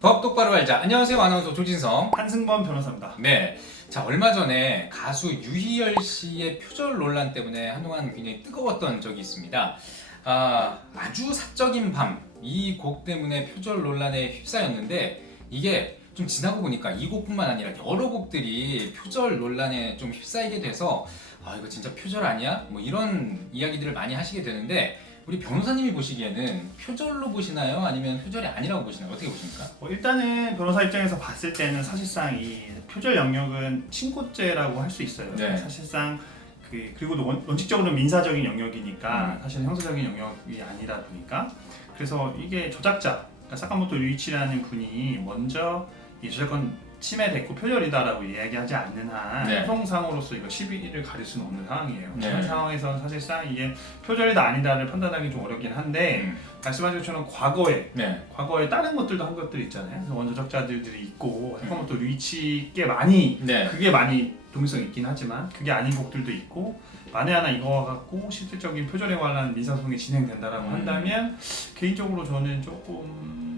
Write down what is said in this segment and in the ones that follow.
법 똑바로 알자. 안녕하세요. 아나운서 조진성. 한승범 변호사입니다. 네. 자, 얼마 전에 가수 유희열 씨의 표절 논란 때문에 한동안 굉장히 뜨거웠던 적이 있습니다. 아, 아주 사적인 밤. 이 곡 때문에 표절 논란에 휩싸였는데 이게 좀 지나고 보니까 이 곡뿐만 아니라 여러 곡들이 표절 논란에 좀 휩싸이게 돼서 아, 이거 진짜 표절 아니야? 뭐 이런 이야기들을 많이 하시게 되는데 우리 변호사님이 보시기에는 표절로 보시나요? 아니면 표절이 아니라고 보시나요? 어떻게 보십니까? 뭐 일단은 변호사 입장에서 봤을 때는 사실상 이 표절 영역은 친고죄라고 할 수 있어요. 네. 사실상 그 그리고 원, 원칙적으로 민사적인 영역이니까 음. 사실 형사적인 영역이 아니다 보니까 그래서 이게 조작자 그러니까 사카모토 류이치라는 분이 먼저 이 저작권 침해됐고 표절이다라고 이야기하지 않는 한 네. 소송상으로서 이거 시비를 가릴 수는 없는 상황이에요. 네. 그런 상황에서는 사실상 이게 표절이다 아니다를 판단하기 좀 어렵긴 한데 음. 말씀하신 것처럼 과거에 네. 과거에 다른 것들도 한 것들 있잖아요. 그래서 원조 적자들이 있고 사카모토 류이치 꽤 많이 네. 그게 많이 동일성 있긴 하지만 그게 아닌 곡들도 있고 만에 하나 이거와 같고 실질적인 표절에 관한 민사소송이 진행된다라고 음. 한다면 개인적으로 저는 조금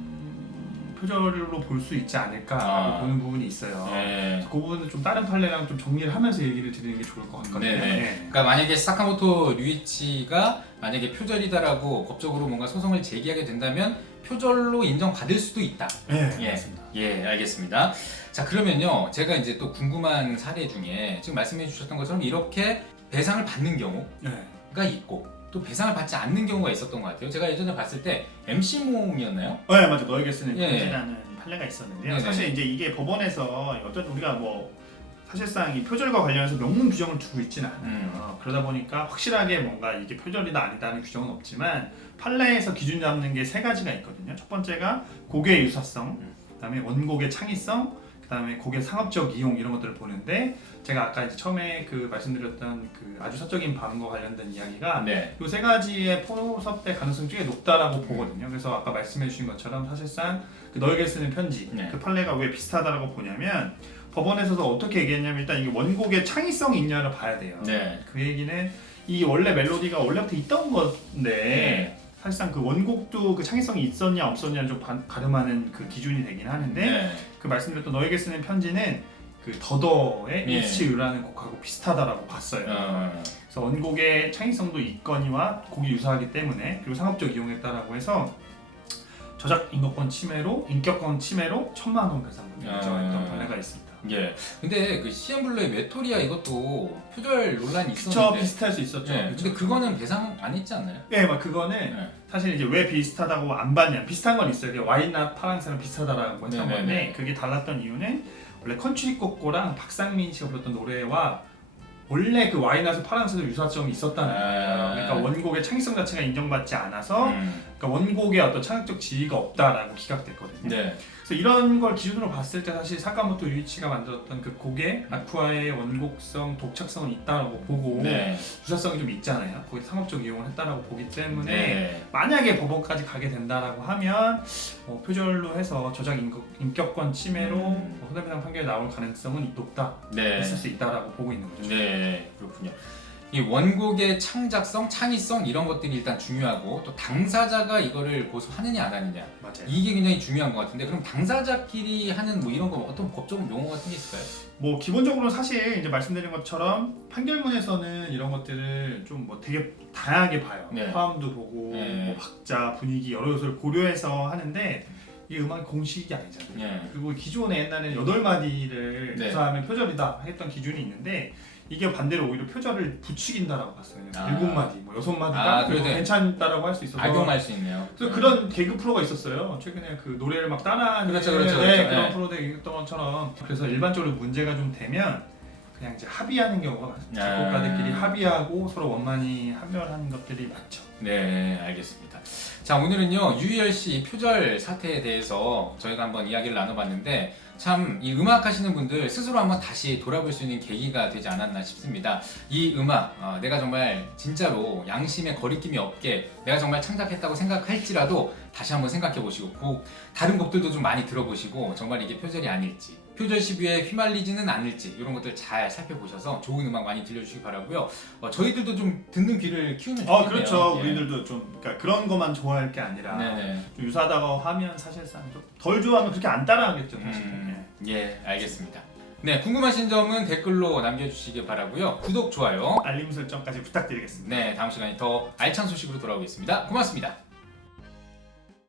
표절로 볼 수 있지 않을까라고 아. 보는 부분이 있어요. 네. 그 부분은 좀 다른 판례랑 좀 정리를 하면서 얘기를 드리는 게 좋을 것 같거든요. 네네. 네. 그러니까 만약에 사카모토 류이치가 만약에 표절이다라고 법적으로 뭔가 소송을 제기하게 된다면 표절로 인정받을 수도 있다. 네, 예. 맞습니다. 예, 알겠습니다. 자, 그러면요. 제가 이제 또 궁금한 사례 중에 지금 말씀해 주셨던 것처럼 이렇게 배상을 받는 경우가 네. 있고 또 배상을 받지 않는 경우가 있었던 것 같아요. 제가 예전에 봤을 때 MC 모음이었나요? 네, 맞아. 너에게 쓰는 예. 편지라는 판례가 있었는데요. 네네. 사실 이제 이게 법원에서 어떤 우리가 뭐 사실상 이 표절과 관련해서 명문 규정을 두고 있지는 않아요. 음. 그러다 보니까 확실하게 뭔가 이게 표절이다 아니다는 규정은 없지만 판례에서 기준 잡는 게 세 가지가 있거든요. 첫 번째가 곡의 유사성, 음. 그다음에 원곡의 창의성, 그다음에 곡의 상업적 이용 이런 것들을 보는데 제가 아까 이제 처음에 그 말씀드렸던 그 아주 사적인 반응과 관련된 이야기가 네. 이세 가지의 포섭될 가능성이 꽤 높다라고 보거든요. 그래서 아까 말씀해 주신 것처럼 사실상 그 너에게 쓰는 편지 네. 그 판례가 왜 비슷하다라고 보냐면 법원에서도 어떻게 얘기했냐면 일단 이게 원곡의 창의성이 있냐를 봐야 돼요. 네. 그 얘기는 이 원래 멜로디가 원래부터 있던 건데 네. 사실상 그 원곡도 그 창의성이 있었냐 없었냐를 좀 가- 가름하는 그 기준이 되긴 하는데 네. 그 말씀드렸던 너에게 쓰는 편지는 그 더더의 예. You라는 곡하고 비슷하다라고 봤어요. 어, 그래서 원곡의 창의성도 있거니와 곡이 유사하기 때문에 그리고 상업적 이용했다라고 해서 저작 인권권 침해로 인격권 침해로 천만 원 배상금을 아. 인정했던 판례가 있습니다. 예. 근데 그 CN블루의 메토리아 이것도 표절 논란이 그쵸 있었는데 비슷할 수 있었죠. 예. 그쵸. 근데 그거는 배상 안 했지 않나요? 예, 막 그거는 네. 사실 이제 왜 비슷하다고 안 봤냐 비슷한 건 있어요. 이게 와인나 파랑새랑 비슷하다라고 했던 네네네. 건데 그게 달랐던 이유는 원래 컨츄리 꼬꼬랑 박상민 씨가 불렀던 노래와 원래 그 와인나스 파랑새도 유사점이 있었다는 거예요. 아. 그러니까 원곡의 창의성 자체가 인정받지 않아서 음. 그러니까 원곡의 어떤 창의적 지위가 없다라고 기각됐거든요. 네. 그래서 이런 걸 기준으로 봤을 때 사실 사카모토 유이치가 만들었던 그 곡에 아쿠아의 원곡성, 독창성은 있다라고 보고 네. 유사성이 좀 있잖아요. 거기 상업적 이용을 했다라고 보기 때문에 네. 만약에 법원까지 가게 된다라고 하면 어, 표절로 해서 저작 인격, 인격 권 침해로 음. 뭐 손해배상 판결이 나올 가능성은 높다, 네. 있을 수 있다라고 보고 있는 거죠. 네, 그렇군요. 이 원곡의 창작성, 창의성 이런 것들이 일단 중요하고 또 당사자가 이거를 고소하느냐 안 하느냐 맞아요. 이게 굉장히 중요한 것 같은데 그럼 당사자끼리 하는 뭐 이런 거 어떤 법적 용어 같은 게 있을까요? 뭐 기본적으로 사실 이제 말씀드린 것처럼 판결문에서는 이런 것들을 좀 뭐 되게 다양하게 봐요. 네. 화음도 보고 네. 뭐 박자, 분위기 여러 요소를 고려해서 하는데 이게 음악이 공식이 아니잖아요. 네. 그리고 기존에 옛날에는 여덟 마디를 네. 구사하면 표절이다 했던 기준이 있는데 이게 반대로 오히려 표절을 부추긴다라고 봤어요. 아. 일곱 마디, 뭐 여섯 아, 마디가 그래도 괜찮다라고 할 수 있어서 악용할 수 있네요. 그래서 그런 개그 프로가 있었어요. 최근에 그 노래를 막 따라하는 그렇죠, 그렇죠, 네, 그렇죠. 그런 네. 프로들 있던 것처럼 그래서 일반적으로 문제가 좀 되면 그냥 이제 합의하는 경우가 많습니다. 아. 작곡가들끼리 합의하고 서로 원만히 합의하는 것들이 많죠. 네, 알겠습니다. 자, 오늘은요, 유희열 씨 표절 사태에 대해서 저희가 한번 이야기를 나눠봤는데, 참, 이 음악 하시는 분들 스스로 한번 다시 돌아볼 수 있는 계기가 되지 않았나 싶습니다. 이 음악, 어, 내가 정말 진짜로 양심에 거리낌이 없게 내가 정말 창작했다고 생각할지라도 다시 한번 생각해 보시고, 곡, 다른 곡들도 좀 많이 들어보시고, 정말 이게 표절이 아닐지, 표절 시비에 휘말리지는 않을지, 이런 것들 잘 살펴보셔서 좋은 음악 많이 들려주시기 바라고요 어, 저희들도 좀 듣는 귀를 키우면 좋겠네요. 아 그렇죠. 예. 우리들도 좀 그러니까 그런 것만 좋아할 게 아니라 네네. 좀 유사하다고 하면 사실상 좀 덜 좋아하면 그렇게 안 따라하겠죠 사실. 음, 예. 예, 알겠습니다. 네, 궁금하신 점은 댓글로 남겨주시기 바라고요. 구독, 좋아요. 알림 설정까지 부탁드리겠습니다. 네, 다음 시간에 더 알찬 소식으로 돌아오겠습니다. 고맙습니다.